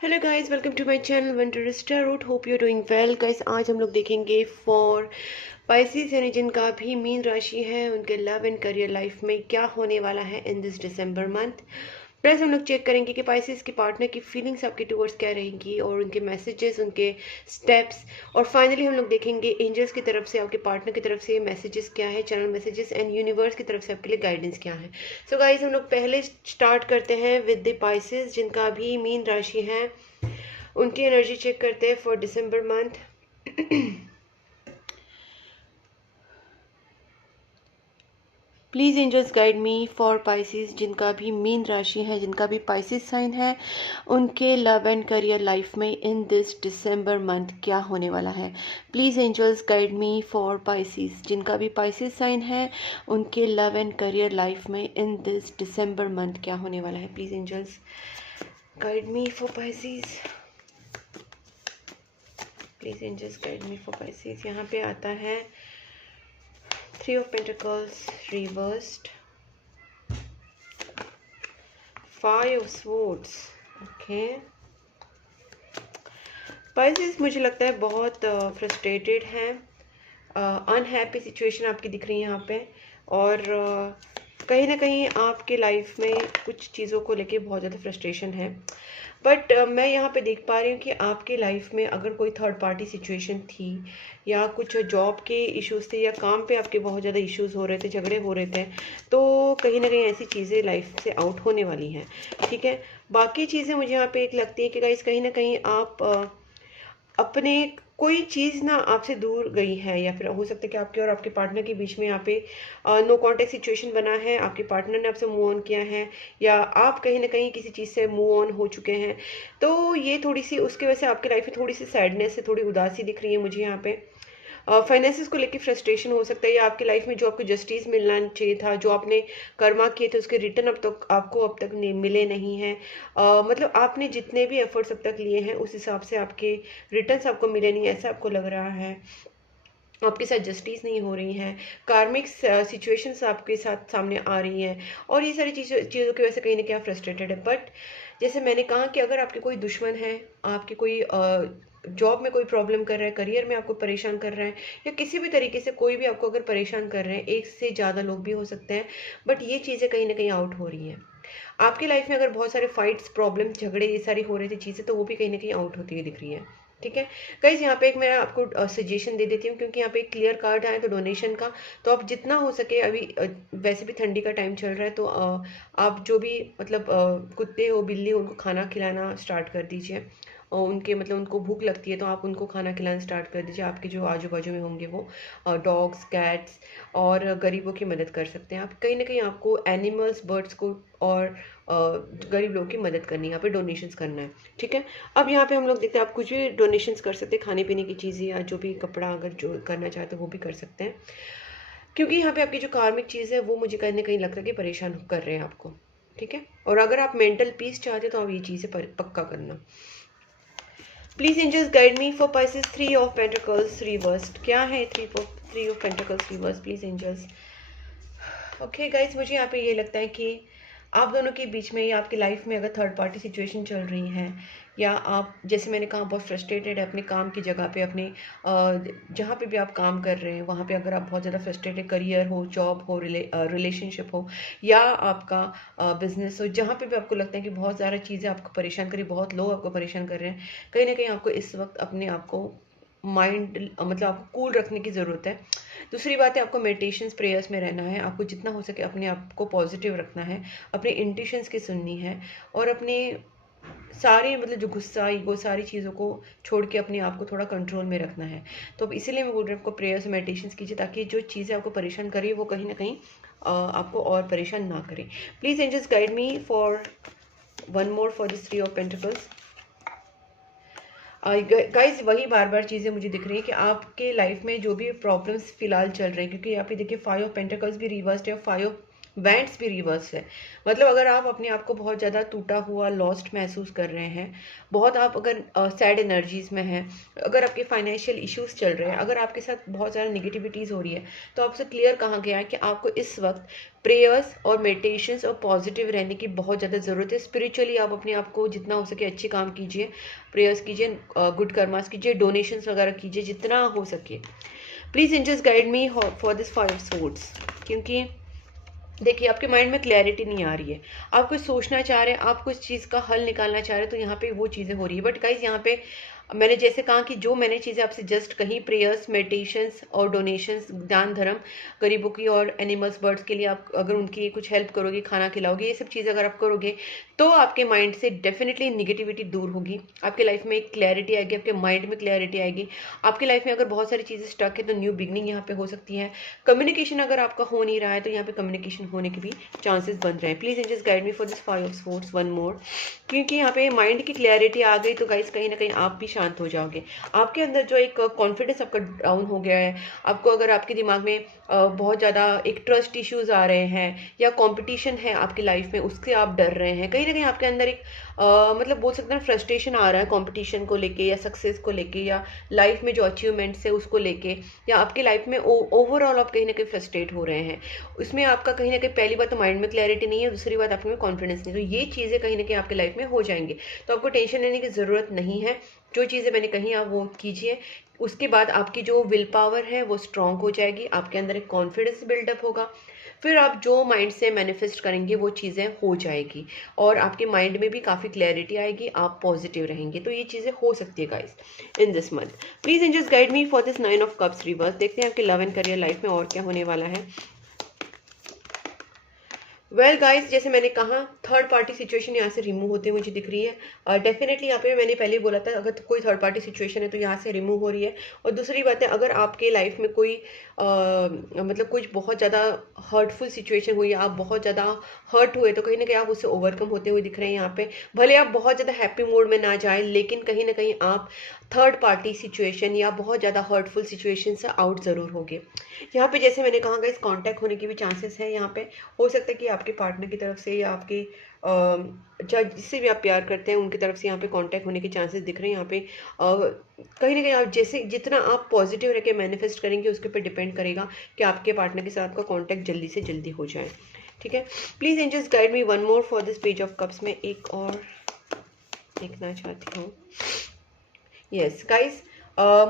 Hello guys, welcome to my channel one two star root. Hope you are doing well guys. आज हम लोग देखेंगे for Pisces यानी जिनका भी मीन राशि है, उनके लव एंड करियर लाइफ में क्या होने वाला है इन दिस दिसंबर मंथ। प्लस हम लोग चेक करेंगे कि पाइसेस के पार्टनर की फीलिंग्स आपके टूवर्ड्स क्या रहेंगी और उनके मैसेजेस, उनके स्टेप्स। और फाइनली हम लोग देखेंगे एंजल्स की तरफ से, आपके पार्टनर की तरफ से मैसेजेस क्या है, चैनल मैसेजेस, एंड यूनिवर्स की तरफ से आपके लिए गाइडेंस क्या है। सो गाइस, हम लोग पहले स्टार्ट करते हैं विद द पाइसेस जिनका भी मीन राशि है, उनकी एनर्जी चेक करते हैं for December month. Please angels guide me for Pisces जिनका भी मीन राशि है, जिनका भी पाइसेस साइन है, उनके लव एंड करियर लाइफ में इन दिस दिसंबर मंथ क्या होने वाला है। Please angels guide me for Pisces जिनका भी पाइसेस साइन है, उनके लव एंड करियर लाइफ में इन दिस दिसंबर मंथ क्या होने वाला है। Please angels guide me for Pisces. Please angels guide me for Pisces. यहाँ पे आता है 3 of Pentacles reversed, 5 of Swords। Okay, Pisces मुझे लगता है बहुत फ्रस्ट्रेटेड हैं, अनहैप्पी सिचुएशन आपकी दिख रही है यहाँ पे। और कहीं ना कहीं आपके लाइफ में कुछ चीज़ों को लेके बहुत ज़्यादा फ्रस्ट्रेशन है। बट मैं यहाँ पे देख पा रही हूँ कि आपके लाइफ में अगर कोई थर्ड पार्टी सिचुएशन थी, या कुछ जॉब के इश्यूज थे, या काम पे आपके बहुत ज़्यादा इश्यूज हो रहे थे, झगड़े हो रहे थे, तो कहीं ना कहीं ऐसी चीज़ें लाइफ से आउट होने वाली हैं। ठीक है, बाकी चीज़ें मुझे यहाँ पे एक लगती है कि गाइस कहीं ना कहीं आप अपने कोई चीज़ ना आपसे दूर गई है, या फिर हो सकता है कि आपके और आपके पार्टनर के बीच में यहाँ पे नो कॉन्टेक्ट सिचुएशन बना है, आपके पार्टनर ने आपसे मूव ऑन किया है, या आप कहीं ना कहीं किसी चीज़ से मूव ऑन हो चुके हैं। तो ये थोड़ी सी उसकी वजह से आपकी लाइफ में थोड़ी सी सैडनेस है, थोड़ी उदासी दिख रही है मुझे यहाँ पे। फाइनेंसिस को लेके फ्रस्ट्रेशन हो सकता है, या आपकी लाइफ में जो आपको जस्टिस मिलना चाहिए था, जो आपने कर्मा किए थे, उसके रिटर्न अब तक आपको अब तक नहीं मिले नहीं हैं। मतलब आपने जितने भी एफर्ट्स अब तक लिए हैं उस हिसाब से आपके रिटर्न्स आपको मिले नहीं, ऐसा आपको लग रहा है। आपके साथ जस्टिस नहीं हो रही हैं, कार्मिक सिचुएशंस आपके साथ सामने आ रही हैं, और ये सारी चीज़ों की वजह से कहीं ना कहीं आप फ्रस्ट्रेटेड है। बट जैसे मैंने कहा कि अगर आपके कोई दुश्मन है, आपके कोई जॉब में कोई प्रॉब्लम कर रहा है, करियर में आपको परेशान कर रहा है, या किसी भी तरीके से कोई भी आपको अगर परेशान कर रहे हैं, एक से ज़्यादा लोग भी हो सकते हैं, बट ये चीज़ें कहीं ना कहीं आउट हो रही हैं। आपकी लाइफ में अगर बहुत सारे फाइट्स, प्रॉब्लम, झगड़े, ये सारी हो रही थी चीज़ें, तो वो भी कहीं ना कहीं आउट होती हुई दिख रही है। ठीक है गाइज, यहाँ पे एक मैं आपको सजेशन दे देती हूँ, क्योंकि यहाँ पे एक क्लियर कार्ड आया तो डोनेशन का। तो आप जितना हो सके, अभी वैसे भी ठंडी का टाइम चल रहा है, तो आप जो भी मतलब कुत्ते हो, बिल्ली हो, उनको खाना खिलाना स्टार्ट कर दीजिए। और उनके मतलब उनको भूख लगती है तो आप उनको खाना खिलाना स्टार्ट कर दीजिए। आपके जो आजू बाजू में होंगे वो डॉग्स, कैट्स, और गरीबों की मदद कर सकते हैं आप। कहीं ना कहीं आपको एनिमल्स, बर्ड्स को और गरीब लोगों की मदद करनी है, यहाँ पे डोनेशंस करना है। ठीक है, अब यहाँ पे हम लोग देखते हैं, आप कुछ भी डोनेशंस कर सकते हैं, खाने पीने की चीज़ें, या जो भी कपड़ा अगर जो करना चाहते हो वो भी कर सकते हैं। क्योंकि यहाँ पे आपकी जो कार्मिक चीज़ है वो मुझे कहीं ना कहीं लगता है कि परेशान कर रहे हैं आपको। ठीक है, और अगर आप मेंटल पीस चाहते हो तो आप ये चीज़ें पक्का करना। Please angels guide me for Pisces 3 of pentacles reversed. क्या है 3 of pentacles reverse? Please angels. Okay guys, मुझे यहाँ पे ये लगता है कि आप दोनों के बीच में, या आपकी लाइफ में अगर थर्ड पार्टी सिचुएशन चल रही है, या आप जैसे मैंने कहा बहुत फ्रस्ट्रेटेड है अपने काम की जगह पे, अपने जहाँ पे भी आप काम कर रहे हैं वहाँ पे अगर आप बहुत ज़्यादा फ्रस्ट्रेटेड, करियर हो, जॉब हो, रिलेशनशिप हो, या आपका बिजनेस हो, जहाँ पे भी आपको लगता है कि बहुत ज़्यादा चीज़ें आपको परेशान करी, बहुत लोग आपको परेशान कर रहे हैं, कहीं ना कहीं आपको इस वक्त अपने आप को माइंड मतलब आपको कूल रखने की ज़रूरत है। दूसरी बात है, आपको मेडिटेशंस, प्रेयर्स में रहना है, आपको जितना हो सके अपने आप को पॉजिटिव रखना है, अपने इंट्यूशंस की सुननी है, और अपने सारे मतलब जो गुस्सा, ईगो, सारी चीज़ों को छोड़ के अपने आप को थोड़ा कंट्रोल में रखना है। तो अब इसीलिए मैं बोल रही हूँ आपको प्रेयर्स, मेडिटेशंस कीजिए, ताकि जो चीज़ें आपको परेशान करें वो कहीं ना कहीं आपको और परेशान ना करें। Please angels guide me for one more for this 3 of pentacles. Guys, वही बार बार चीज़ें मुझे दिख रही है कि आपके लाइफ में जो भी प्रॉब्लम्स फिलहाल चल रहे हैं, क्योंकि यहाँ पे देखिए 5 ऑफ पेंटिकल्स भी रिवर्स्ड है, 5 ऑफ बैंड्स भी रिवर्स है। मतलब अगर आप अपने आप को बहुत ज़्यादा टूटा हुआ लॉस्ट महसूस कर रहे हैं, बहुत आप अगर सैड एनर्जीज में हैं, अगर आपके फाइनेंशियल इश्यूज चल रहे हैं, अगर आपके साथ बहुत ज़्यादा निगेटिविटीज़ हो रही है, तो आपसे क्लियर कहा गया है कि आपको इस वक्त प्रेयर्स और मेडिटेशंस और पॉजिटिव रहने की बहुत ज़्यादा ज़रूरत है। स्पिरिचुअली आप अपने आप को जितना हो सके अच्छे काम कीजिए, प्रेयर्स कीजिए, गुड कर्मास कीजिए, डोनेशंस वगैरह कीजिए जितना हो सके। Please angels guide me for this 5 suits, क्योंकि देखिए आपके माइंड में क्लैरिटी नहीं आ रही है, आप कुछ सोचना चाह रहे हैं, आप कुछ चीज़ का हल निकालना चाह रहे हैं, तो यहाँ पे वो चीज़ें हो रही है। बट गाइज यहाँ पे मैंने जैसे कहा कि जो मैंने चीज़ें आपसे जस्ट कही, प्रेयर्स, मेडिटेशंस और डोनेशंस, दान धर्म, गरीबों की और एनिमल्स, बर्ड्स के लिए आप अगर उनकी कुछ हेल्प करोगे, खाना खिलाओगे, ये सब चीज़ें अगर आप करोगे तो आपके माइंड से डेफिनेटली निगेटिविटी दूर होगी, आपके लाइफ में एक क्लैरिटी आएगी, आपके माइंड में क्लैरिटी आएगी। आपकी लाइफ में अगर बहुत सारी चीज़ें स्टक है तो न्यू बिगनिंग यहाँ पे हो सकती है। कम्युनिकेशन अगर आपका हो नहीं रहा है तो यहाँ पे कम्युनिकेशन होने के भी चांसेस बन रहे हैं। Please just guide me for this 5 sports one more, क्योंकि यहाँ पे माइंड की क्लैरिटी आ गई तो गाइस कहीं ना कहीं आप भी शांत हो जाओगे। आपके अंदर जो एक कॉन्फिडेंस आपका डाउन हो गया है, आपको अगर आपके दिमाग में बहुत ज़्यादा एक ट्रस्ट इश्यूज आ रहे हैं या कंपटीशन है आपकी लाइफ में, उससे आप डर रहे हैं, कहीं ना कहीं आपके अंदर एक मतलब बोल सकते हैं फ्रस्ट्रेशन आ रहा है कंपटीशन को लेके या सक्सेस को लेके या लाइफ में जो अचीवमेंट्स है उसको लेके, या आपकी लाइफ में ओवरऑल आप कहीं ना कहीं फ्रस्ट्रेट हो रहे हैं। उसमें आपका कहीं ना कहीं पहली बात तो माइंड में क्लैरिटी नहीं है, दूसरी बात आपके में कॉन्फिडेंस नहीं, तो ये चीज़ें कहीं ना कहीं आपके लाइफ में हो जाएंगे। तो आपको टेंशन लेने की ज़रूरत नहीं है, जो चीज़ें मैंने कही आप वो कीजिए। उसके बाद आपकी जो विल पावर है वो स्ट्रांग हो जाएगी, आपके अंदर एक कॉन्फिडेंस बिल्डअप होगा, फिर आप जो माइंड से मैनिफेस्ट करेंगे वो चीज़ें हो जाएगी और आपके माइंड में भी काफ़ी क्लैरिटी आएगी, आप पॉजिटिव रहेंगे। तो ये चीज़ें हो सकती है guys in this month. Please angels guide me for this 9 of cups reverse. देखते हैं आपके लव एंड करियर लाइफ में और क्या होने वाला है। वेल गाइस, जैसे मैंने कहा थर्ड पार्टी सिचुएशन यहाँ से रिमूव होते हुए मुझे दिख रही है। डेफिनेटली यहाँ पे मैंने पहले बोला था अगर कोई थर्ड पार्टी सिचुएशन है तो यहाँ से रिमूव हो रही है। और दूसरी बात है, अगर आपके लाइफ में कोई मतलब कुछ बहुत ज़्यादा हर्टफुल सिचुएशन हुई, आप बहुत ज़्यादा हर्ट हुए, तो कहीं ना कहीं आप उससे ओवरकम होते हुए दिख रहे हैं यहाँ पे। भले आप बहुत ज़्यादा हैप्पी मोड में ना जाएं, लेकिन कहीं ना कहीं आप थर्ड पार्टी सिचुएशन या बहुत ज़्यादा हर्टफुल सिचुएशन से आउट ज़रूर होंगे। यहाँ पे जैसे मैंने कहा गाइस कांटेक्ट होने के भी चांसेस हैं। यहाँ पे हो सकता है कि आपके पार्टनर की तरफ से या आपके चाहे जिससे भी आप प्यार करते हैं उनकी तरफ से यहाँ पे कांटेक्ट होने के चांसेस दिख रहे हैं। यहाँ पे कहीं ना कहीं आप जैसे जितना आप पॉजिटिव रह के मैनिफेस्ट करेंगे उसके ऊपर डिपेंड करेगा कि आपके पार्टनर के साथ का कांटेक्ट जल्दी से जल्दी हो जाए। ठीक है, please angels guide me one more for this page of cups. में एक और देखना चाहती हूँ। यस गाइस,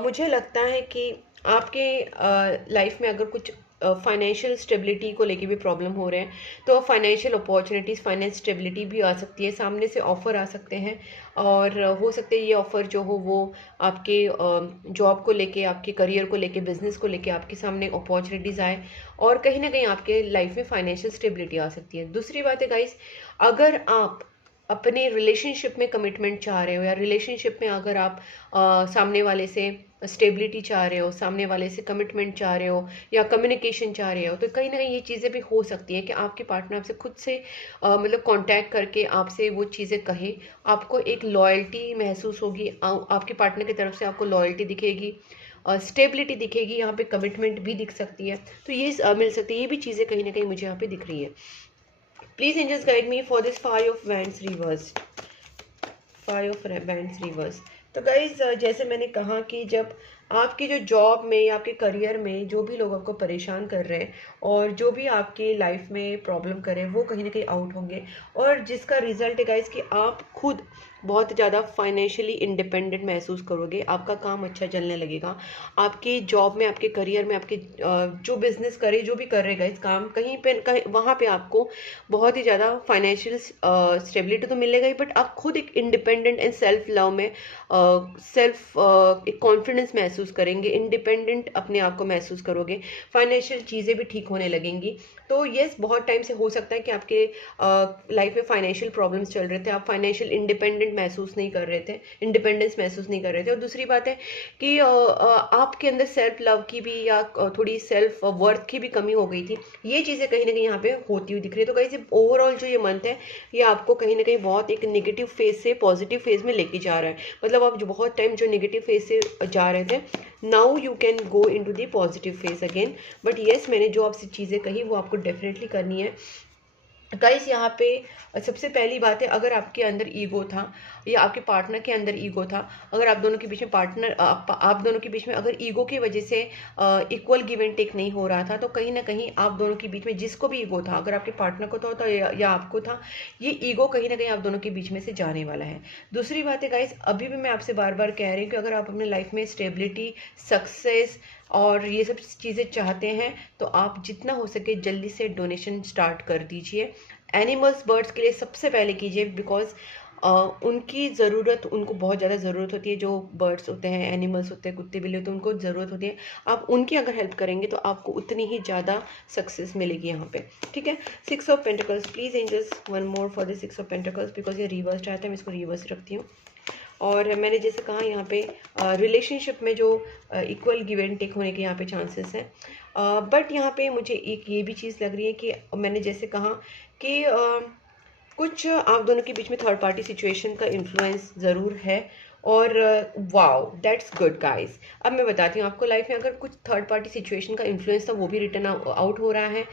मुझे लगता है कि आपके लाइफ में अगर कुछ फाइनेंशियल स्टेबिलिटी को लेके भी प्रॉब्लम हो रहे हैं तो फाइनेंशियल अपॉर्चुनिटीज़, फाइनेंस स्टेबिलिटी भी आ सकती है, सामने से ऑफ़र आ सकते हैं। और हो सकते हैं ये ऑफ़र जो हो वो आपके जॉब को लेके, आपके करियर को लेके, बिजनेस को लेके आपके सामने अपॉर्चुनिटीज़ आए और कहीं ना कहीं आपके लाइफ में फाइनेंशियल स्टेबिलिटी आ सकती है। दूसरी बात है गाइस, अगर आप अपने रिलेशनशिप में कमिटमेंट चाह रहे हो या रिलेशनशिप में अगर आप सामने वाले से स्टेबिलिटी चाह रहे हो, सामने वाले से कमिटमेंट चाह रहे हो या कम्युनिकेशन चाह रहे हो, तो कहीं ना कहीं ये चीज़ें भी हो सकती है कि आपके पार्टनर आपसे खुद से मतलब कांटेक्ट करके आपसे वो चीज़ें कहे, आपको एक लॉयल्टी महसूस होगी, आपके पार्टनर की तरफ से आपको लॉयल्टी दिखेगी, स्टेबिलिटी दिखेगी, यहाँ पे कमिटमेंट भी दिख सकती है। तो ये मिल सकती है, ये भी चीज़ें कहीं ना कहीं मुझे यहाँ पे दिख रही है। Please angels guide me for this 5 of wands reverse, 5 of wands reverse. तो गाइज जैसे मैंने कहा कि जब आपकी जो जॉब में या आपके करियर में जो भी लोग आपको परेशान कर रहे हैं और जो भी आपकी लाइफ में प्रॉब्लम कर रहे हैं वो कहीं ना कहीं आउट होंगे, और जिसका रिजल्ट है गाइज कि आप खुद बहुत ज़्यादा फाइनेंशियली इंडिपेंडेंट महसूस करोगे, आपका काम अच्छा चलने लगेगा, आपकी जॉब में, आपके करियर में, आपके जो बिजनेस करे, जो भी कर रहे गाइज काम, कहीं वहाँ पे आपको बहुत ही ज़्यादा फाइनेंशियल स्टेबिलिटी तो मिलेगा ही, बट आप खुद एक इंडिपेंडेंट एंड सेल्फ लव में सेल्फ एक कॉन्फिडेंस महसूस करेंगे, इंडिपेंडेंट अपने आप को महसूस करोगे, फाइनेंशियल चीज़ें भी ठीक होने लगेंगी। तो यस, बहुत टाइम से हो सकता है कि आपके लाइफ में फाइनेंशियल प्रॉब्लम्स चल रहे थे, आप फाइनेंशियल इंडिपेंडेंट महसूस नहीं कर रहे थे, इंडिपेंडेंस महसूस नहीं कर रहे थे। और दूसरी बात है कि आपके अंदर सेल्फ लव की भी या थोड़ी सेल्फ वर्थ की भी कमी हो गई थी। ये चीज़ें कहीं ना कहीं यहाँ पे होती हुई दिख रही है। तो कहीं से ओवरऑल जो ये मंथ है ये आपको कहीं ना कहीं बहुत एक नेगेटिव फेज से पॉजिटिव फेज में लेके जा रहा है। मतलब आप जो बहुत टाइम जो नेगेटिव फेज से जा रहे थे, now you can go into the positive phase again. But yes, मैंने जो आपसे चीज़ें कही वो आपको डेफिनेटली करनी है। गाइस यहाँ पे सबसे पहली बात है, अगर आपके अंदर ईगो था या आपके पार्टनर के अंदर ईगो था, अगर आप दोनों के बीच में आप दोनों के बीच में अगर ईगो की वजह से इक्वल गिव एंड टेक नहीं हो रहा था, तो कहीं ना कहीं आप दोनों के बीच में जिसको भी ईगो था, अगर आपके पार्टनर को था या आपको था, ये ईगो कहीं ना कहीं आप दोनों के बीच में से जाने वाला है। दूसरी बात है गाइस, अभी भी मैं आपसे बार बार कह रही हूँ कि अगर आप अपने लाइफ में स्टेबिलिटी, सक्सेस और ये सब चीज़ें चाहते हैं तो आप जितना हो सके जल्दी से डोनेशन स्टार्ट कर दीजिए। एनिमल्स, बर्ड्स के लिए सबसे पहले कीजिए, बिकॉज उनकी ज़रूरत, उनको बहुत ज़्यादा ज़रूरत होती है। जो बर्ड्स होते हैं, एनिमल्स होते हैं, कुत्ते बिल्ली होते हैं, उनको ज़रूरत होती है। आप उनकी अगर हेल्प करेंगे तो आपको उतनी ही ज़्यादा सक्सेस मिलेगी यहाँ पे, ठीक है। 6 of pentacles, please angels one more for the 6 of pentacles, because ये रिवर्स चाहता है, मैं इसको रिवर्स रखती हूँ। और मैंने जैसे कहा यहाँ पे रिलेशनशिप में जो इक्वल गिव एंड टेक होने के यहाँ पे चांसेस हैं। बट यहाँ पे मुझे एक ये भी चीज़ लग रही है कि मैंने जैसे कहा कि कुछ आप दोनों के बीच में थर्ड पार्टी सिचुएशन का इन्फ्लुएंस ज़रूर है। और वाओ, दैट्स गुड गाइस। अब मैं बताती हूँ आपको, लाइफ में अगर कुछ थर्ड पार्टी सिचुएशन का इन्फ्लुएंस था वो भी रिटर्न आउट हो रहा है।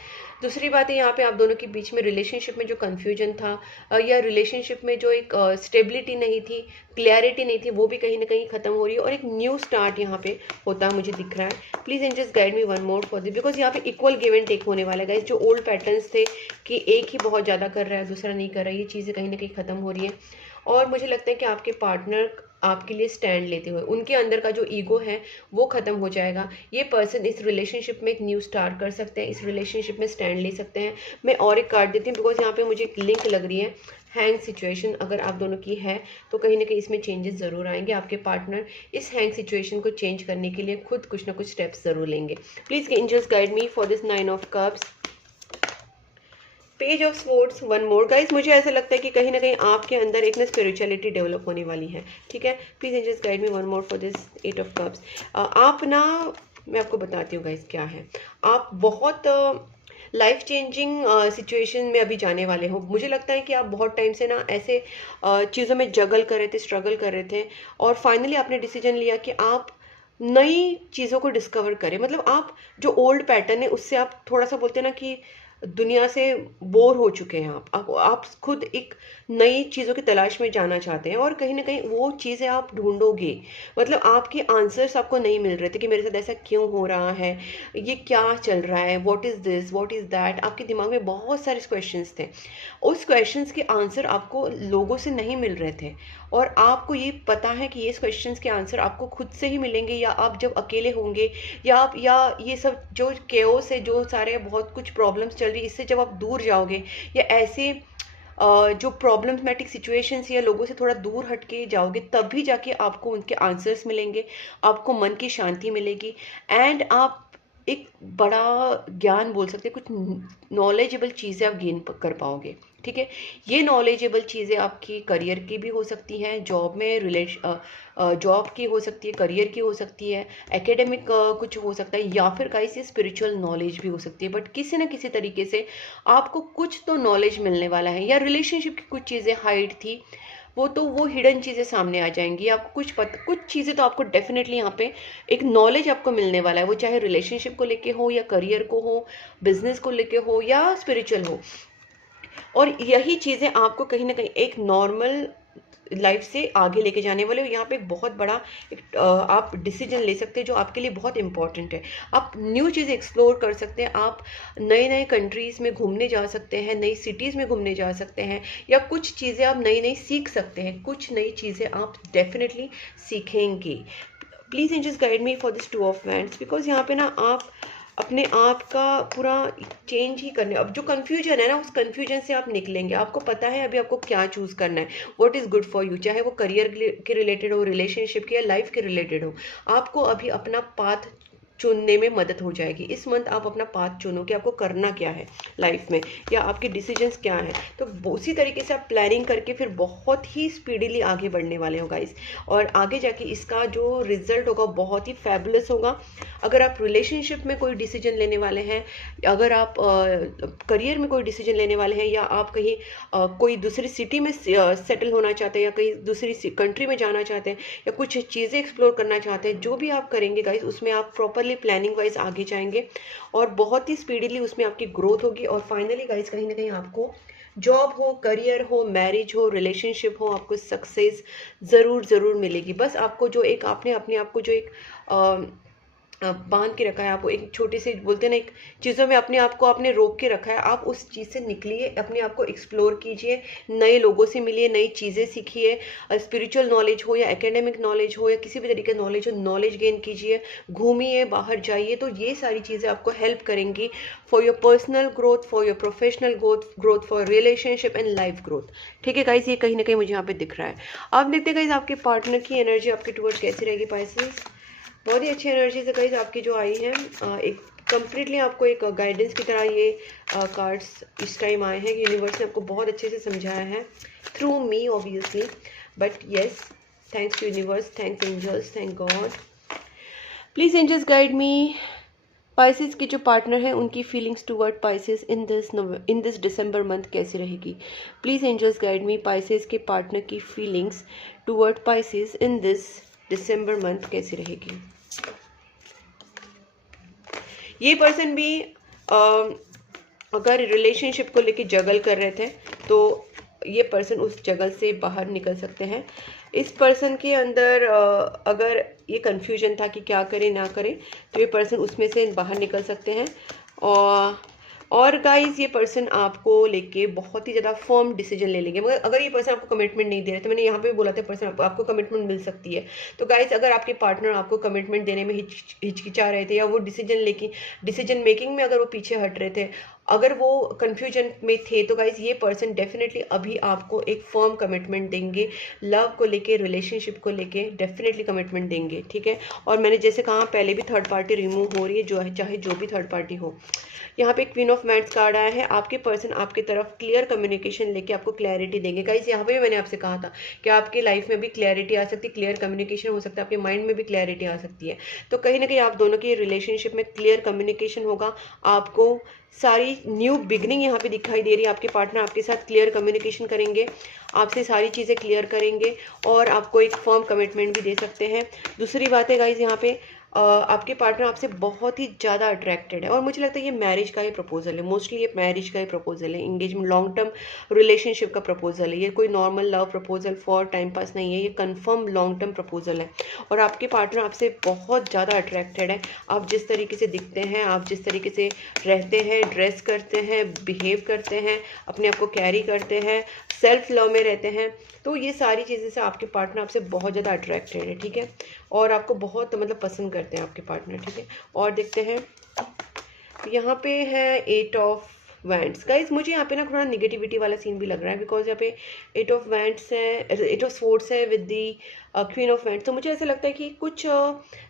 दूसरी बात है, यहाँ पे आप दोनों के बीच में रिलेशनशिप में जो कन्फ्यूजन था या रिलेशनशिप में जो एक स्टेबिलिटी नहीं थी, क्लियरिटी नहीं थी, वो भी कहीं ना कहीं खत्म हो रही है और एक न्यू स्टार्ट यहाँ पे होता है मुझे दिख रहा है। Please angels guide me one more for this, because यहाँ पे इक्वल गिव एंड टेक होने वाला है गाइस। जो ओल्ड पैटर्न्स थे कि एक ही बहुत ज़्यादा कर रहा है, दूसरा नहीं कर रहा है, ये चीज़ें कहीं ना कहीं खत्म हो रही है। और मुझे लगता है कि आपके पार्टनर आपके लिए स्टैंड लेते हुए, उनके अंदर का जो ईगो है वो खत्म हो जाएगा। ये पर्सन इस रिलेशनशिप में एक न्यू स्टार्ट कर सकते हैं, इस रिलेशनशिप में स्टैंड ले सकते हैं। मैं और एक कार्ड देती हूँ, बिकॉज यहाँ पे मुझे एक लिंक लग रही है। हैंग सिचुएशन अगर आप दोनों की है तो कहीं ना कहीं इसमें चेंजेस ज़रूर आएंगे। आपके पार्टनर इस हैंग सिचुएशन को चेंज करने के लिए खुद कुछ ना कुछ स्टेप्स ज़रूर लेंगे। Please angels guide me for this 9 of cups, page of swords, one more. Guys मुझे ऐसा लगता है कि कहीं ना कहीं आपके अंदर एक ना स्पिरिचुअलिटी डेवलप होने वाली है, ठीक है। Please angels guide me one more for this 8 of cups. आप ना, मैं आपको बताती हूँ गाइस क्या है। आप बहुत लाइफ चेंजिंग सिचुएशन में अभी जाने वाले हो। मुझे लगता है कि आप बहुत टाइम से ना ऐसे चीज़ों में जगल कर रहे थे, स्ट्रगल कर रहे थे, और फाइनली आपने डिसीजन लिया कि आप नई चीज़ों को डिस्कवर करें। मतलब आप जो ओल्ड पैटर्न है उससे आप थोड़ा सा बोलते हैं ना कि दुनिया से बोर हो चुके हैं। आप खुद एक नई चीज़ों की तलाश में जाना चाहते हैं और कहीं ना कहीं वो चीज़ें आप ढूंढोगे। मतलब आपके आंसर्स आपको नहीं मिल रहे थे कि मेरे साथ ऐसा क्यों हो रहा है, ये क्या चल रहा है, what is this, what is that. आपके दिमाग में बहुत सारे क्वेश्चंस थे, उस क्वेश्चंस के आंसर आपको लोगों से नहीं मिल रहे थे, और आपको ये पता है कि ये क्वेश्चंस के आंसर आपको खुद से ही मिलेंगे, या आप जब अकेले होंगे, या ये सब जो केओस है, जो सारे बहुत कुछ प्रॉब्लम्स चल रही है, इससे जब आप दूर जाओगे, या ऐसे जो प्रॉब्लमेटिक सिचुएशंस या लोगों से थोड़ा दूर हट के जाओगे, तभी जाके आपको उनके आंसर्स मिलेंगे, आपको मन की शांति मिलेगी, एंड आप एक बड़ा ज्ञान बोल सकते हैं, कुछ नॉलेजेबल चीज़ें आप गेन कर पाओगे, ठीक है। ये नॉलेजेबल चीज़ें आपकी करियर की भी हो सकती हैं, जॉब में जॉब की हो सकती है, करियर की हो सकती है, एकेडमिक कुछ हो सकता है, या फिर कहीं से स्पिरिचुअल नॉलेज भी हो सकती है। बट किसी न किसी तरीके से आपको कुछ तो नॉलेज मिलने वाला है, या रिलेशनशिप की कुछ चीज़ें हाइड थी वो हिडन चीज़ें सामने आ जाएंगी। आपको कुछ चीज़ें तो आपको डेफिनेटली यहाँ पे एक नॉलेज आपको मिलने वाला है, वो चाहे रिलेशनशिप को लेके हो, या करियर को हो, बिजनेस को लेके हो, या स्पिरिचुअल हो। और यही चीज़ें आपको कहीं ना कहीं एक नॉर्मल लाइफ से आगे लेके जाने वाले हो। यहाँ पे एक बहुत बड़ा आप डिसीजन ले सकते हैं जो आपके लिए बहुत इंपॉर्टेंट है। आप न्यू चीज़ एक्सप्लोर कर सकते हैं, आप नए नए कंट्रीज़ में घूमने जा सकते हैं, नई सिटीज़ में घूमने जा सकते हैं, या कुछ चीज़ें आप नई नई सीख सकते हैं, कुछ नई चीज़ें आप डेफिनेटली सीखेंगे। Please angels guide me for this 2 of wands, because यहाँ पे ना आप अपने आप का पूरा चेंज ही करने, अब जो कन्फ्यूजन है ना, उस कन्फ्यूजन से आप निकलेंगे। आपको पता है अभी आपको क्या चूज़ करना है, what is good for you, चाहे वो करियर के रिलेटेड हो, रिलेशनशिप के या लाइफ के रिलेटेड हो। आपको अभी अपना पाथ चुनने में मदद हो जाएगी। इस मंथ आप अपना पाथ चुनो कि आपको करना क्या है लाइफ में, या आपके डिसीजंस क्या हैं। तो उसी तरीके से आप प्लानिंग करके फिर बहुत ही स्पीडीली आगे बढ़ने वाले हो गाइस, और आगे जाके इसका जो रिजल्ट होगा बहुत ही फैबुलस होगा। अगर आप रिलेशनशिप में कोई डिसीजन लेने वाले हैं, अगर आप करियर में कोई डिसीजन लेने वाले हैं, या आप कहीं कोई दूसरी सिटी में सेटल होना चाहते हैं, या कहीं दूसरी कंट्री में जाना चाहते हैं, या कुछ चीज़ें एक्सप्लोर करना चाहते हैं, जो भी आप करेंगे गाइस उसमें आप प्रॉपरली प्लानिंग वाइज आगे जाएंगे और बहुत ही स्पीडीली उसमें आपकी ग्रोथ होगी। और फाइनली गाइस कहीं ना कहीं आपको जॉब हो, करियर हो, मैरिज हो, रिलेशनशिप हो, आपको सक्सेस ज़रूर ज़रूर मिलेगी। बस आपको जो एक आपने अपने आप को जो एक बांध के रखा है, आपको एक छोटे से बोलते हैं ना, एक चीज़ों में अपने आप को आपने रोक के रखा है, आप उस चीज़ से निकलिए, अपने आप को एक्सप्लोर कीजिए, नए लोगों से मिलिए, नई चीज़ें सीखिए, स्पिरिचुअल नॉलेज हो या एकेडमिक नॉलेज हो या किसी भी तरीके का नॉलेज हो, नॉलेज गेन कीजिए, घूमिए, बाहर जाइए। तो ये सारी चीज़ें आपको हेल्प करेंगी for your personal growth, for your professional growth, for relationship and life growth. ठीक है गाइस, ये कहीं ना कहीं मुझे यहाँ पे दिख रहा है। अब देखते हैं गाइस आपके पार्टनर की एनर्जी आपके टुवर्ड्स कैसी रहेगी पाइसेस। बहुत ही अच्छी एनर्जी से गाइस आपकी जो आई है, एक कंप्लीटली आपको एक गाइडेंस की तरह ये कार्ड्स इस टाइम आए हैं। यूनिवर्स ने आपको बहुत अच्छे से समझाया है through me obviously, but yes, thanks to universe, thanks angels, thank God. Please angels guide me. Pisces के जो पार्टनर हैं उनकी feelings toward Pisces in this December month कैसी रहेगी। Please angels guide me. Pisces के पार्टनर की feelings toward Pisces in this December month कैसी रहेगी। ये पर्सन भी अगर रिलेशनशिप को लेके जगल कर रहे थे तो ये पर्सन उस जगल से बाहर निकल सकते हैं। इस पर्सन के अंदर अगर ये कन्फ्यूजन था कि क्या करें ना करें, तो ये पर्सन उसमें से बाहर निकल सकते हैं। और गाइस ये पर्सन आपको लेके बहुत ही ज़्यादा फर्म डिसीजन ले लेंगे। मगर अगर ये पर्सन आपको कमिटमेंट नहीं दे रहे, तो मैंने यहाँ पे भी बोला था पर्सन आपको कमिटमेंट मिल सकती है। तो गाइस अगर आपके पार्टनर आपको कमिटमेंट देने में हिचकिचा रहे थे, या वो डिसीजन मेकिंग में अगर वो पीछे हट रहे थे, अगर वो कन्फ्यूजन में थे, तो गाइस ये पर्सन डेफिनेटली अभी आपको एक फर्म कमिटमेंट देंगे। लव को लेके, रिलेशनशिप को लेके डेफिनेटली कमिटमेंट देंगे। ठीक है, और मैंने जैसे कहा पहले भी थर्ड पार्टी रिमूव हो रही है, जो है चाहे जो भी थर्ड पार्टी हो। यहाँ पे क्वीन ऑफ मैंड्स कार्ड आया है। आपके पर्सन आपकी तरफ क्लियर कम्युनिकेशन लेके आपको क्लैरिटी देंगे। गाइस यहाँ पे भी मैंने आपसे कहा था कि आपकी लाइफ में भी क्लैरिटी आ सकती है, क्लियर कम्युनिकेशन हो सकता है, आपके माइंड में भी क्लैरिटी आ सकती है। तो कहीं ना कहीं आप दोनों की रिलेशनशिप में क्लियर कम्युनिकेशन होगा। आपको सारी न्यू बिगनिंग यहाँ पे दिखाई दे रही है। आपके पार्टनर आपके साथ क्लियर कम्युनिकेशन करेंगे, आपसे सारी चीज़ें क्लियर करेंगे, और आपको एक फर्म कमिटमेंट भी दे सकते हैं। दूसरी बात है गाइस, यहाँ पे आपके पार्टनर आपसे बहुत ही ज़्यादा अट्रैक्टेड है, और मुझे लगता है ये मैरिज का ही प्रपोजल है। मोस्टली ये मैरिज का ही प्रपोजल है, इंगेजमेंट, लॉन्ग टर्म रिलेशनशिप का प्रपोजल है। ये कोई normal love proposal for time pass नहीं है, ये कंफर्म लॉन्ग टर्म प्रपोजल है। और आपके पार्टनर आपसे बहुत ज़्यादा अट्रैक्टेड है। आप जिस तरीके से दिखते हैं, आप जिस तरीके से रहते हैं, ड्रेस करते हैं, बिहेव करते हैं, अपने आप को कैरी करते हैं, सेल्फ लव में रहते हैं, तो ये सारी चीज़ें से आपके पार्टनर आपसे बहुत ज़्यादा अट्रैक्टेड है। ठीक है, और आपको बहुत मतलब पसंद करते हैं आपके पार्टनर। ठीक है, और देखते हैं यहाँ पे है 8 ऑफ वैंड्स। गाइस मुझे यहाँ पे ना थोड़ा निगेटिविटी वाला सीन भी लग रहा है, बिकॉज यहाँ पे 8 ऑफ वैंड्स है, 8 ऑफ स्वॉर्ड्स है with the queen of wands. तो मुझे ऐसा लगता है कि कुछ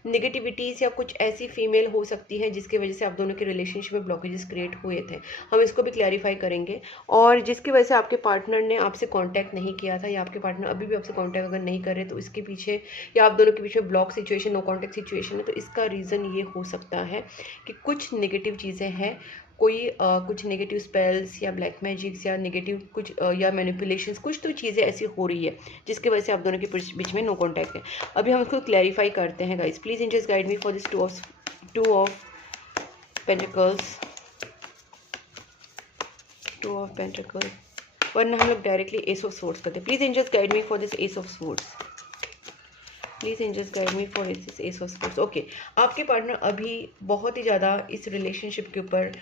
निगेटिविटीज़ या कुछ ऐसी फीमेल हो सकती है जिसकी वजह से आप दोनों के रिलेशनशिप में ब्लॉकेजेस क्रिएट हुए थे। हम इसको भी क्लैरिफाई करेंगे, और जिसकी वजह से आपके पार्टनर ने आपसे कांटेक्ट नहीं किया था, या आपके पार्टनर अभी भी आपसे कांटेक्ट अगर नहीं कर रहे, तो इसके पीछे, या आप दोनों के बीच में block situation, no contact situation है, तो इसका रीज़न ये हो सकता है कि कुछ नेगेटिव चीज़ें हैं, कोई कुछ नेगेटिव स्पेल्स या ब्लैक मैजिक्स या नेगेटिव कुछ या मैनिपुलेशंस, कुछ तो चीज़ें ऐसी हो रही है जिसकी वजह से आप दोनों के बीच में नो कांटेक्ट है। अभी हम इसको क्लैरिफाई करते हैं guys. Please angels guide me for this two of pentacles, वरना हम लोग डायरेक्टली एस ऑफ स्वॉर्ड्स करते हैं। Please angels guide me for this ace of swords, please angels guide me for this ace of swords. Okay, आपके partner अभी बहुत ही ज़्यादा इस रिलेशनशिप के ऊपर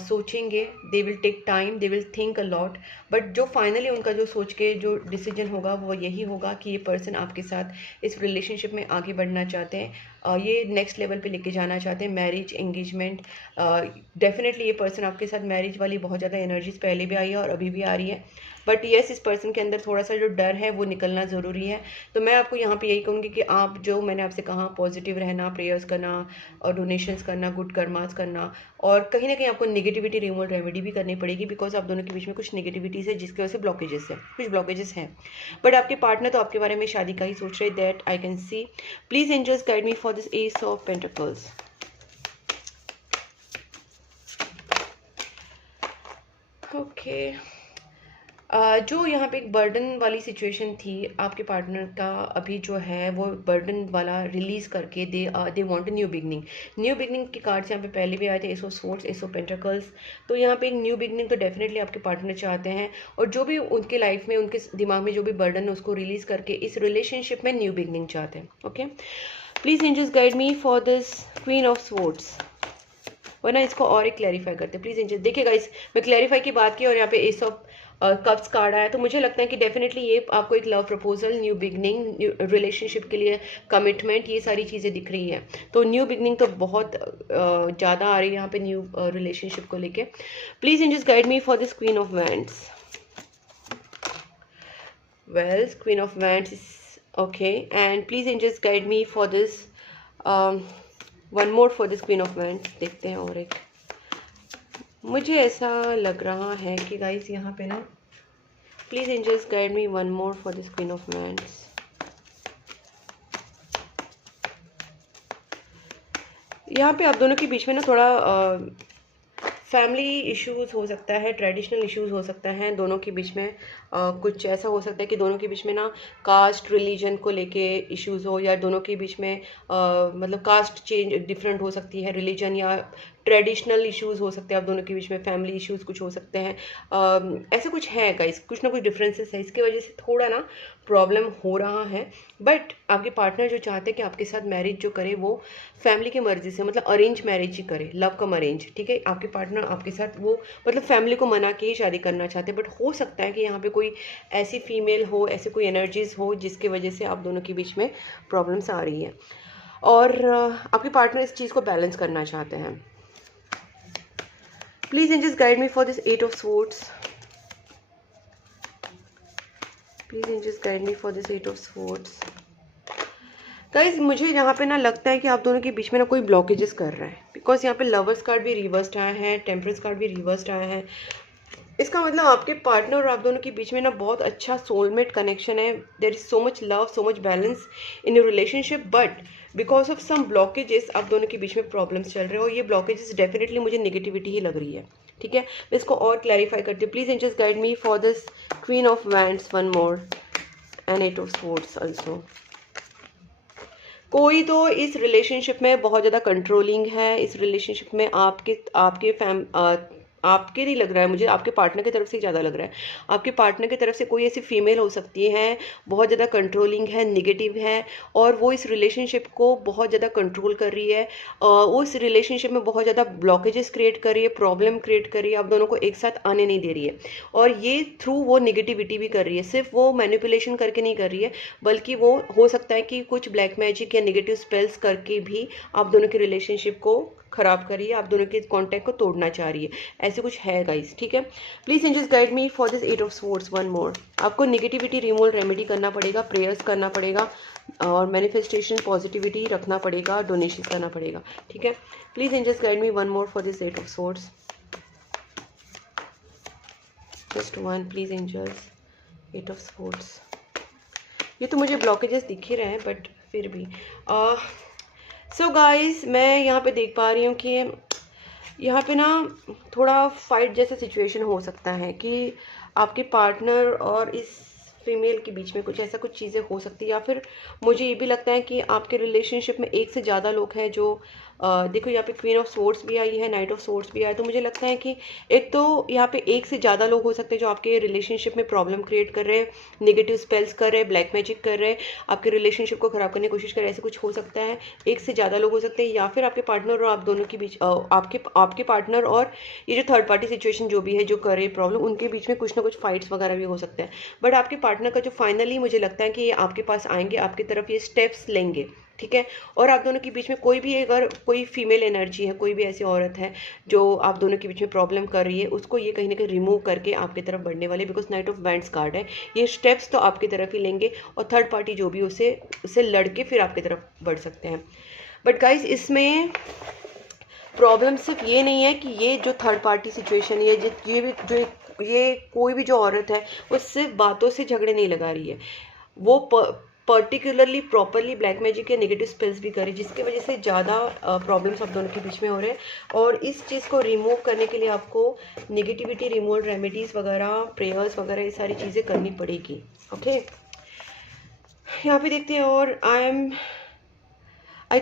सोचेंगे। They will take time, they will think a lot, but जो फाइनली उनका जो सोच के जो डिसीजन होगा वो यही होगा कि ये पर्सन आपके साथ इस रिलेशनशिप में आगे बढ़ना चाहते हैं, ये नेक्स्ट लेवल पे लेके जाना चाहते हैं, मैरिज, एंगेजमेंट। डेफिनेटली ये पर्सन आपके साथ मैरिज वाली बहुत ज़्यादा एनर्जीज पहले भी आई है और अभी भी आ रही है। बट येस, इस पर्सन के अंदर थोड़ा सा जो डर है वो निकलना ज़रूरी है। तो मैं आपको यहाँ पे यही कहूँगी कि आप जो मैंने आपसे कहा पॉजिटिव रहना, प्रेयर्स करना और डोनेशंस करना, गुड कर्मास करना, और कहीं ना कहीं आपको नेगेटिविटी रिमूवल रेमेडी भी करनी पड़ेगी, बिकॉज आप दोनों के बीच में कुछ नेगेटिविटीज़ है जिसकी वजह से ब्लॉकेजेस है, कुछ ब्लॉकेजेस हैं। बट आपके पार्टनर तो आपके बारे में शादी का ही सोच रहे, that I can see. Please angels guide me for this ace of pentacles. Okay, जो यहाँ पे एक बर्डन वाली सिचुएशन थी आपके पार्टनर का, अभी जो है वो बर्डन वाला रिलीज करके they want a new beginning. New beginning के कार्ड्स यहाँ पे पहले भी आए थे, S of swords, S of pentacles. तो यहाँ पे एक न्यू बिगनिंग तो डेफिनेटली आपके पार्टनर चाहते हैं, और जो भी उनके लाइफ में, उनके दिमाग में जो भी बर्डन है उसको रिलीज करके इस रिलेशनशिप में न्यू बिगनिंग चाहते हैं। Okay, please angels guide me for this queen of swords, वरना इसको और एक क्लैरिफाई करते हैं। प्लीज एंजल्स देखिएगा, इस मैं क्लैरिफाई की बात की और यहाँ पे एस ऑफ कप्स कार्ड आया, तो मुझे लगता है कि डेफिनेटली ये आपको एक love proposal, new beginning, new relationship के लिए कमिटमेंट, ये सारी चीज़ें दिख रही हैं। तो न्यू बिगनिंग तो बहुत ज़्यादा आ रही है यहाँ पे न्यू रिलेशनशिप को लेके। Please angels guide me for this queen of wands. Well, queen of wands is okay, and please angels guide me for this one more for this queen of wands. देखते हैं और एक, मुझे ऐसा लग रहा है कि गाइस यहाँ पे ना, please angels guide me one more for this queen of wands. यहाँ पे आप दोनों के बीच में ना थोड़ा फैमिली इश्यूज हो सकता है, ट्रेडिशनल इश्यूज हो सकता है दोनों के बीच में। कुछ ऐसा हो सकता है कि दोनों के बीच में ना कास्ट रिलीजन को लेके इश्यूज हो, या दोनों के बीच में मतलब कास्ट चेंज डिफरेंट हो सकती है, रिलीजन या ट्रेडिशनल इश्यूज हो सकते हैं आप दोनों के बीच में, फैमिली इश्यूज कुछ हो सकते हैं। ऐसा कुछ है गाइस, कुछ ना कुछ डिफरेंसेस है, इसकी वजह से थोड़ा ना प्रॉब्लम हो रहा है। बट आपके पार्टनर जो चाहते हैं कि आपके साथ मैरिज जो करे वो फैमिली की मर्जी से, मतलब अरेंज मैरिज ही करे, लव कम अरेंज, ठीक है। आपके पार्टनर आपके साथ वो मतलब फैमिली को मना के ही शादी करना चाहते हैं, बट हो सकता है कि यहाँ पे कोई ऐसी फीमेल हो, ऐसे कोई एनर्जीज हो जिसकी वजह से आप दोनों के बीच में प्रॉब्लम्स आ रही है, और आपके पार्टनर इस चीज़ को बैलेंस करना चाहते हैं। Please angels guide me for this eight of swords. Please angels guide me for this eight of swords. Guys मुझे यहाँ पे ना लगता है कि आप दोनों के बीच में ना कोई ब्लॉकेजेस कर रहा है, बिकॉज यहाँ पे लवर्स कार्ड भी रिवर्स्ड आया है, टेम्परेंस कार्ड भी रिवर्स्ड आया है। इसका मतलब आपके पार्टनर और आप दोनों के बीच में ना बहुत अच्छा सोलमेट कनेक्शन है, there is so much love, so much balance in your relationship, but because of some blockages आप दोनों के बीच में प्रॉब्लम्स चल रहे हो, और ये ब्लॉकेजेस डेफिनेटली मुझे नेगेटिविटी ही लग रही है, ठीक है। मैं इसको और क्लैरिफाई करती हूँ। Please angels guide me for this queen of wands one more and eight of swords also. कोई तो इस रिलेशनशिप में बहुत ज़्यादा कंट्रोलिंग है, इस रिलेशनशिप में आपके नहीं लग रहा है मुझे, आपके पार्टनर की तरफ से ज़्यादा लग रहा है। आपके पार्टनर की तरफ से कोई ऐसी फीमेल हो सकती है, बहुत ज़्यादा कंट्रोलिंग है, नेगेटिव है, और वो इस रिलेशनशिप को बहुत ज़्यादा कंट्रोल कर रही है, वो इस रिलेशनशिप में बहुत ज़्यादा ब्लॉकेजेस क्रिएट कर रही है, प्रॉब्लम क्रिएट कर रही है, आप दोनों को एक साथ आने नहीं दे रही है, और ये थ्रू वो नेगेटिविटी भी कर रही है। सिर्फ वो मैनिपुलेशन करके नहीं कर रही है, बल्कि वो हो सकता है कि कुछ ब्लैक मैजिक या नेगेटिव स्पेल्स करके भी आप दोनों की रिलेशनशिप को खराब करिए, आप दोनों के कॉन्टैक्ट को तोड़ना चाह रही है, ऐसे कुछ है गाइस, ठीक है। Please angels guide me for this eight of swords one more. आपको नेगेटिविटी रिमूवल रेमेडी करना पड़ेगा, प्रेयर्स करना पड़ेगा, और मैनिफेस्टेशन पॉजिटिविटी रखना पड़ेगा, डोनेशन करना पड़ेगा, ठीक है। Please angels guide me one more for this eight of swords, just one please angels, eight of swords. ये तो मुझे ब्लॉकेजेस दिख ही रहे हैं, बट फिर भी सो गाइस मैं यहाँ पे देख पा रही हूँ कि यहाँ पे ना थोड़ा फाइट जैसा सिचुएशन हो सकता है कि आपके पार्टनर और इस फीमेल के बीच में कुछ ऐसा कुछ चीज़ें हो सकती है, या फिर मुझे ये भी लगता है कि आपके रिलेशनशिप में एक से ज़्यादा लोग हैं जो देखो यहाँ पे क्वीन ऑफ स्वॉर्ड्स भी आई है, नाइट ऑफ स्वॉर्ड्स भी आया है, तो मुझे लगता है कि एक तो यहाँ पे एक से ज़्यादा लोग हो सकते हैं जो आपके रिलेशनशिप में प्रॉब्लम क्रिएट कर रहे हैं, नेगेटिव स्पेल्स कर रहे हैं, ब्लैक मैजिक कर रहे हैं, आपके रिलेशनशिप को खराब करने की कोशिश कर रहे हैं, ऐसे कुछ हो सकता है। एक से ज़्यादा लोग हो सकते हैं, या फिर आपके पार्टनर और आप दोनों के बीच आपके पार्टनर और ये जो थर्ड पार्टी सिचुएशन जो भी है जो कर रहे प्रॉब्लम, उनके बीच में कुछ ना कुछ फाइट्स वगैरह भी हो सकते हैं। बट आपके पार्टनर का जो फाइनली मुझे लगता है कि ये आपके पास आएंगे, आपकी तरफ ये स्टेप्स लेंगे, ठीक है। और आप दोनों के बीच में कोई भी अगर कोई फीमेल एनर्जी है, कोई भी ऐसी औरत है जो आप दोनों के बीच में प्रॉब्लम कर रही है, उसको ये कहीं ना कहीं रिमूव करके आपकी तरफ बढ़ने वाले, because night of wands card है, ये स्टेप्स तो आपकी तरफ ही लेंगे और थर्ड पार्टी जो भी उससे लड़के फिर आपकी तरफ बढ़ सकते हैं। बट गाइस इसमें प्रॉब्लम सिर्फ ये नहीं है कि ये जो थर्ड पार्टी सिचुएशन है, ये कोई भी जो औरत है वो सिर्फ बातों से झगड़े नहीं लगा रही है, वो पर्टिकुलरली प्रॉपरली ब्लैक मैजिक या नेगेटिव स्पेल्स भी करे, जिसकी वजह से ज़्यादा प्रॉब्लम्स आप दोनों के बीच में हो रहे हैं। और इस चीज़ को रिमूव करने के लिए आपको नेगेटिविटी रिमूवल रेमेडीज़ वगैरह, प्रेयर्स वगैरह, ये सारी चीज़ें करनी पड़ेगी। ओके, यहाँ पे देखते हैं। और I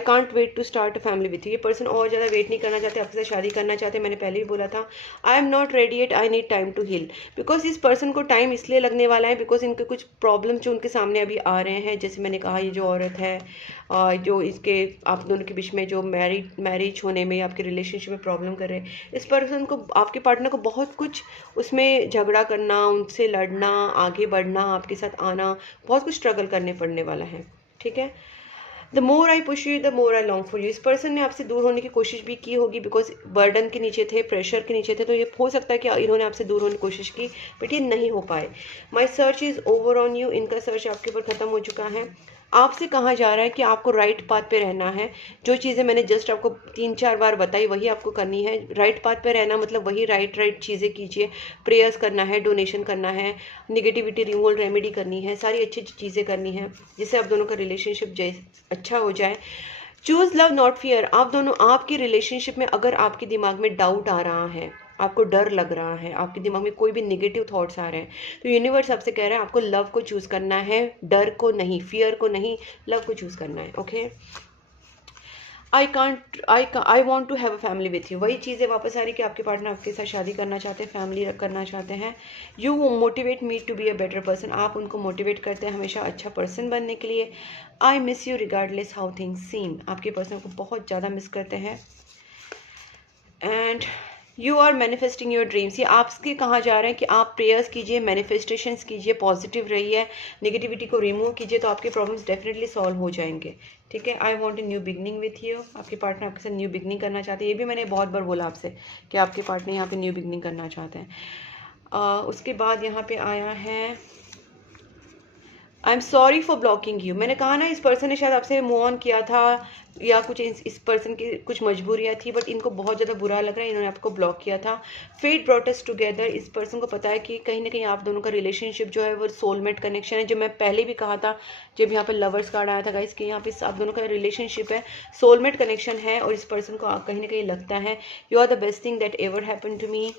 can't wait to start a family with you. ये पर्सन और ज़्यादा वेट नहीं करना चाहते, आपके साथ शादी करना चाहते। मैंने पहले भी बोला था, I am not ready at, I need time to heal. Because इस पर्सन को टाइम इसलिए लगने वाला है बिकॉज इनके कुछ प्रॉब्लम जो उनके सामने अभी आ रहे हैं। जैसे मैंने कहा, ये जो औरत है जो इसके आप दोनों के बीच में जो मैरिज होने में, आपके रिलेशनशिप में प्रॉब्लम कर रहे हैं, इस पर्सन को, आपके पार्टनर को बहुत कुछ उसमें झगड़ा करना, उनसे लड़ना, आगे बढ़ना, आपके साथ आना, बहुत कुछ स्ट्रगल करने पड़ने वाला है। ठीक है। The more I push you the more I long for you. इस पर्सन ने आपसे दूर होने की कोशिश भी की होगी, बिकॉज बर्डन के नीचे थे, प्रेशर के नीचे थे, तो ये हो सकता है कि इन्होंने आपसे दूर होने की कोशिश की, बट ये नहीं हो पाए। My search is over on you. इनका सर्च आपके ऊपर ख़त्म हो चुका है। आपसे कहा जा रहा है कि आपको राइट पाथ पे रहना है। जो चीज़ें मैंने जस्ट आपको 3-4 बार बताई वही आपको करनी है। राइट पाथ पे रहना मतलब वही राइट चीज़ें कीजिए। प्रेयर्स करना है, डोनेशन करना है, निगेटिविटी रिमूवल रेमेडी करनी है, सारी अच्छी चीज़ें करनी है जिससे आप दोनों का रिलेशनशिप अच्छा हो जाए। Choose love not fear. आप दोनों, आपकी रिलेशनशिप में अगर आपके दिमाग में डाउट आ रहा है, आपको डर लग रहा है, आपके दिमाग में कोई भी नेगेटिव थॉट्स आ रहे हैं, तो यूनिवर्स आपसे कह रहा है आपको लव को चूज़ करना है, डर को नहीं, फियर को नहीं, लव को चूज़ करना है। Okay. I want to have a family with you. वही चीज़ें वापस आ रही कि आपके पार्टनर आपके साथ शादी करना चाहते हैं, फैमिली करना चाहते हैं। You motivate me to be a better person. आप उनको मोटिवेट करते हैं हमेशा अच्छा पर्सन बनने के लिए। I miss you regardless how things seem. आपके पर्सन को बहुत ज़्यादा मिस करते हैं। And you are manifesting your dreams. ये आपसे कहा जा रहा है कि आप प्रेयर्स कीजिए, मैनिफेस्टेशंस कीजिए, पॉजिटिव रहिए, नेगेटिविटी को रिमूव कीजिए, तो आपके प्रॉब्लम्स डेफिनेटली सॉल्व हो जाएंगे। ठीक है। I want a new beginning with you. आपके पार्टनर आपके साथ न्यू बिगनिंग करना चाहते हैं। ये भी मैंने बहुत बार बोला आपसे कि आपके पार्टनर यहाँ पे न्यू बिगनिंग करना चाहते हैं। उसके बाद यहाँ पे आया है, I am sorry for blocking you. मैंने कहा ना, इस पर्सन ने शायद आपसे मूव ऑन किया था या कुछ इस पर्सन की कुछ मजबूरियाँ थी, बट इनको बहुत ज़्यादा बुरा लग रहा है, इन्होंने आपको ब्लॉक किया था। Fate brought us together. इस पर्सन को पता है कि कहीं ना कहीं आप दोनों का रिलेशनशिप जो है वो सोलमेट कनेक्शन है। जो मैं पहले भी कहा था जब यहाँ पर लवर्स कार्ड आया था गाइस, कि यहाँ पे आप दोनों का रिलेशनशिप है, सोलमेट कनेक्शन है, और इस पर्सन को कहीं ना कहीं लगता है you are the best thing that ever happen to me.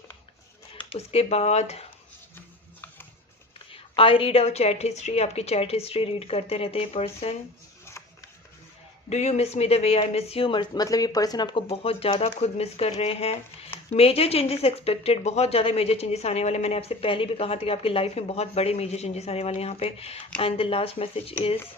उसके बाद I read our chat history. आपकी चैट हिस्ट्री रीड करते रहते हैं person. Do you miss me the way I miss you. मतलब ये पर्सन आपको बहुत ज़्यादा खुद मिस कर रहे हैं। Major changes expected. बहुत ज़्यादा मेजर चेंजेस आने वाले। मैंने आपसे पहले भी कहा था कि आपकी लाइफ में बहुत बड़े मेजर चेंजेस आने वाले यहाँ पे। And the last message is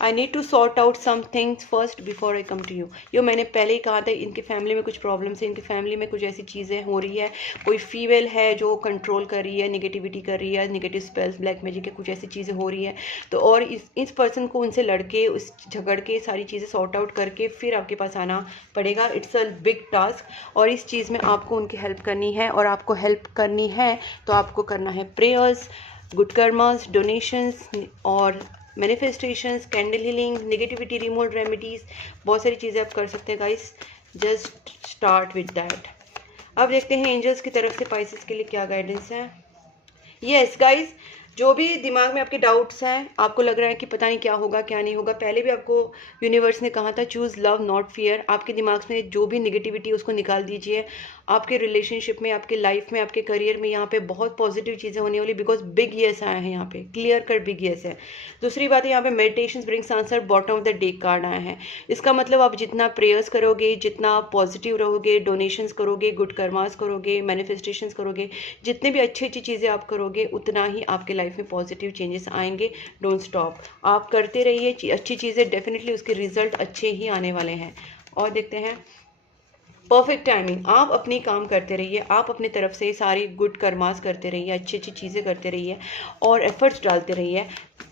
I need to sort out some things first before I come to you. ये मैंने पहले ही कहा था, इनकी फैमिली में कुछ प्रॉब्लम्स है, इनकी फैमिली में कुछ ऐसी चीज़ें हो रही है, कोई फीमेल है जो कंट्रोल कर रही है, नेगेटिविटी कर रही है, नेगेटिव स्पेल्स, ब्लैक मैजिक के कुछ ऐसी चीज़ें हो रही है। तो और इस पर्सन को उनसे लड़के, उस झगड़ के, सारी चीज़ें सॉर्ट आउट करके फिर आपके पास आना पड़ेगा। इट्स अ बिग टास्क, और इस चीज़ में आपको उनकी हेल्प करनी है, और आपको हेल्प करनी है तो आपको करना है प्रेयर्स, गुड कर्मास, डोनेशंस और manifestations, candle healing, negativity removal remedies, बहुत सारी चीज़ें आप कर सकते हैं guys. Just start with that. अब देखते हैं एंजल्स की तरफ से पाइसेस के लिए क्या गाइडेंस है। यस गाइस, जो भी दिमाग में आपके डाउट्स हैं, आपको लग रहा है कि पता नहीं क्या होगा क्या नहीं होगा, पहले भी आपको यूनिवर्स ने कहा था चूज़ लव नॉट फियर। आपके दिमाग में जो भी नेगेटिविटी उसको निकाल दीजिए। आपके रिलेशनशिप में, आपके लाइफ में, आपके करियर में यहाँ पे बहुत पॉजिटिव चीज़ें होने वाली, बिकॉज बिग येस आया है यहाँ पे, क्लियर कट बिग येस है। दूसरी बात है, यहाँ पे meditation brings answer, bottom of the day card आया है। इसका मतलब आप जितना प्रेयर्स करोगे, जितना आप पॉजिटिव रहोगे, डोनेशंस करोगे, गुड कर्मास करोगे, मैनिफेस्टेशंस करोगे, जितने भी अच्छी अच्छी चीज़ें आप करोगे, उतना ही आपके लाइफ में पॉजिटिव चेंजेस आएंगे। डोंट स्टॉप, आप करते रहिए अच्छी चीज़ें, डेफिनेटली उसके रिजल्ट अच्छे ही आने वाले हैं। और देखते हैं परफेक्ट टाइमिंग, आप अपनी काम करते रहिए, आप अपनी तरफ से सारी गुड कर्मास करते रहिए, अच्छी अच्छी चीज़ें करते रहिए और एफर्ट्स डालते रहिए,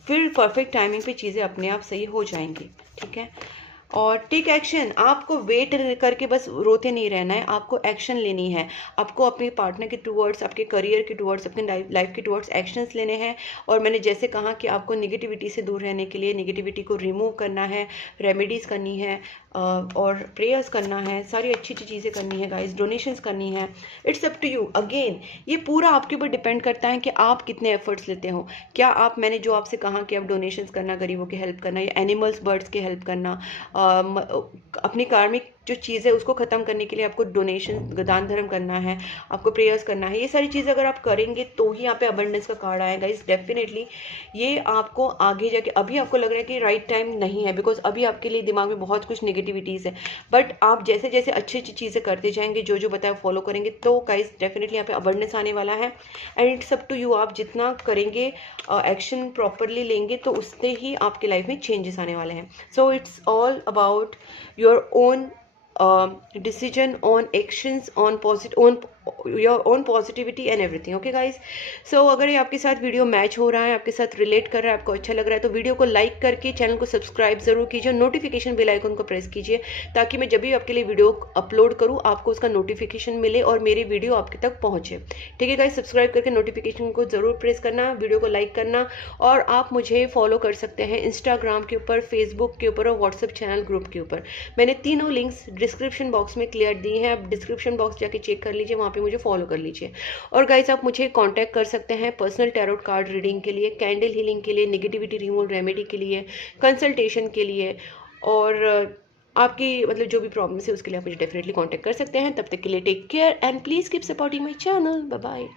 फिर परफेक्ट टाइमिंग पे चीज़ें अपने आप सही हो जाएंगी। ठीक है, और टेक एक्शन, आपको वेट करके बस रोते नहीं रहना है, आपको एक्शन लेनी है, आपको अपने पार्टनर के टूवर्ड्स, आपके करियर के टूवर्ड्स, अपने लाइफ के टूवर्ड्स एक्शंस लेने हैं। और मैंने जैसे कहा कि आपको निगेटिविटी से दूर रहने के लिए निगेटिविटी को रिमूव करना है, रेमेडीज़ करनी है और प्रेयर्स करना है, सारी अच्छी अच्छी चीज़ें करनी है गाइस, डोनेशंस करनी है। It's up to you. Again ये पूरा आपके ऊपर डिपेंड करता है कि आप कितने एफर्ट्स लेते हो। क्या आप, मैंने जो आपसे कहा कि आप डोनेशंस करना, गरीबों की हेल्प करना या एनिमल्स बर्ड्स की हेल्प करना, अपनी कार्मिक जो चीज़ है उसको ख़त्म करने के लिए आपको डोनेशन, दान धर्म करना है, आपको प्रेयर्स करना है, ये सारी चीज़ें अगर आप करेंगे तो ही यहाँ पे अबंडेंस का कार्ड आएगा। इस डेफिनेटली ये आपको आगे जाके, अभी आपको लग रहा है कि राइट टाइम नहीं है बिकॉज अभी आपके लिए दिमाग में बहुत कुछ नेगेटिविटीज़ है, बट आप जैसे जैसे अच्छी अच्छी चीज़ें करते जाएंगे, जो जो बताया फॉलो करेंगे, तो गाइस डेफिनेटली यहाँ पे अबंडेंस आने वाला है। And it's up to you, आप जितना करेंगे, एक्शन प्रॉपरली लेंगे, तो उससे ही आपके लाइफ में चेंजेस आने वाले हैं। So it's all about your own decision on actions on your own positivity and everything. Okay guys, so अगर ये आपके साथ वीडियो मैच हो रहा है, आपके साथ रिलेट कर रहा है, आपको अच्छा लग रहा है, तो वीडियो को लाइक करके चैनल को सब्सक्राइब जरूर कीजिए, नोटिफिकेशन बेल आइकन को प्रेस कीजिए ताकि मैं जब भी आपके लिए वीडियो अपलोड करूँ आपको उसका नोटिफिकेशन मिले और मेरी वीडियो आपके तक पहुँचे। ठीक है गाइस, सब्सक्राइब करके नोटिफिकेशन को जरूर प्रेस करना, वीडियो को लाइक करना, और आप मुझे फॉलो कर सकते हैं इंस्टाग्राम के ऊपर, फेसबुक के ऊपर और व्हाट्सएप चैनल ग्रुप के ऊपर। मैंने तीनों लिंक्स डिस्क्रिप्शन बॉक्स में क्लियर दी हैं, आप डिस्क्रिप्शन बॉक्स जाके चेक कर लीजिए, वहाँ पे मुझे फॉलो कर लीजिए। और गाइस आप मुझे कांटेक्ट कर सकते हैं पर्सनल टैरोट कार्ड रीडिंग के लिए, कैंडल हीलिंग के लिए, नेगेटिविटी रिमूवल रेमेडी के लिए, कंसल्टेशन के लिए, और आपकी मतलब जो भी प्रॉब्लम्स है उसके लिए आप मुझे डेफिनेटली कांटेक्ट कर सकते हैं। तब तक के लिए take care and please keep supporting my channel. Bye bye.